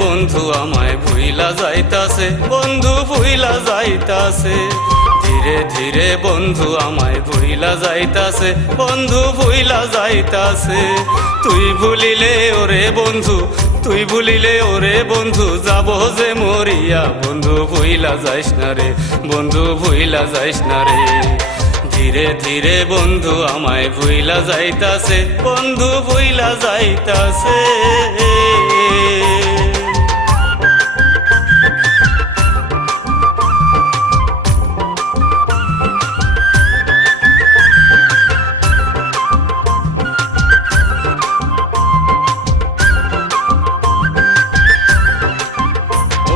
বন্ধু আমায় ভুইলা যাইতাছে, বন্ধু ভুইলা যাইতাছে। ধীরে ধীরে বন্ধু আমায় ভুইলা যাইতাছে, বন্ধু ভুইলা যাইতাছে। তুই ভুলিলে ওরে বন্ধু, তুই ভুলিলে ওরে বন্ধু, যাব যে মরিয়া। বন্ধু ভুইলা যাইস না রে, বন্ধু ভুইলা যাইস না রে। ধীরে ধীরে বন্ধু আমায় ভুইলা যাইতাছে, বন্ধু ভুইলা যাইতাছে।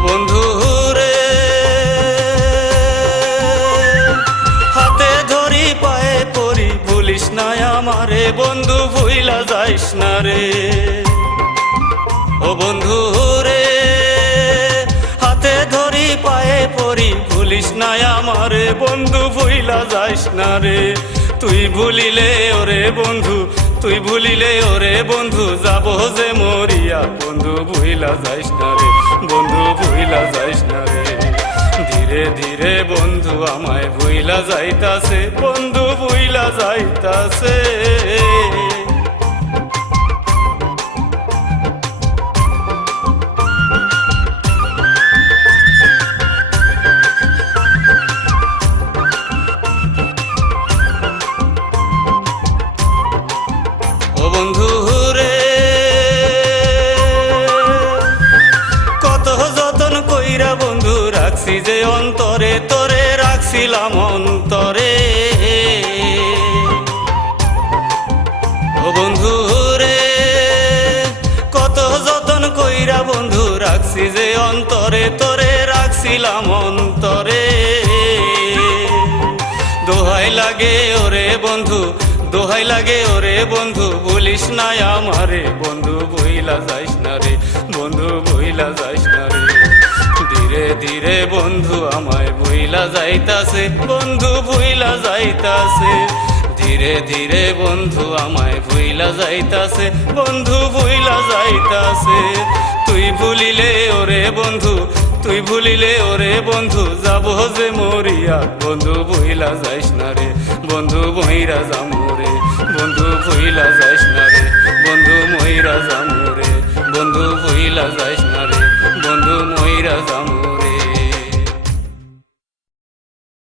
বন্ধু রে হাতে ধরি পায়ে পড়ি, ভুলিস না আমারে, বন্ধু ভুইলা যাইস না রে। ও বন্ধু রে হাতে ধরি পায়ে পড়ি, ভুলিস না আমারে, বন্ধু ভুইলা যাইস না রে। তুই ভুলিলে ওরে বন্ধু, তুই ভুলিলে ওরে বন্ধু, যাব যে মরিয়া। বন্ধু ভুইলা যাইস না রে, বন্ধু ভুইলা যাইস না রে। ধীরে ধীরে বন্ধু আমায় ভুইলা যাইতাছে, বন্ধু ভুইলা যাইতাছে। ও বন্ধু রে কত যতন কইরা বন্ধু রাখছি যে অন্তরে, তোরে রাখছিলাম অন্তরে। ও বন্ধু রে কত যতন কইরা বন্ধু রাখছি যে অন্তরে, তোরে রাখছিলাম অন্তরে। দোহাই লাগে ওরে বন্ধু, দোহাই লাগে ওরে বন্ধু, বলিস না আমারে, বন্ধু ভুইলা যাইস না রে, বন্ধু ভুইলা যাইস না রে। ধীরে ধীরে বন্ধু আমায় ভুইলা যাইতাছে, বন্ধু ভুইলা যাইতাছে। ধীরে ধীরে বন্ধু আমায় ভুইলা যাইতাছে, বন্ধু ভুইলা যাইতাছে। তুই ভুলিলে ওরে বন্ধু, তুই ভুলিলে ওরে বন্ধু, যাব যে মরিয়া। বন্ধু ভুইলা যাইস না রে, বন্ধু মইরা যামু রে, বন্ধু ভুইলা যাইস না রে, বন্ধু মইরা যামু রে, বন্ধু ভুইলা যাইস না রে, বন্ধু মইরা যামু।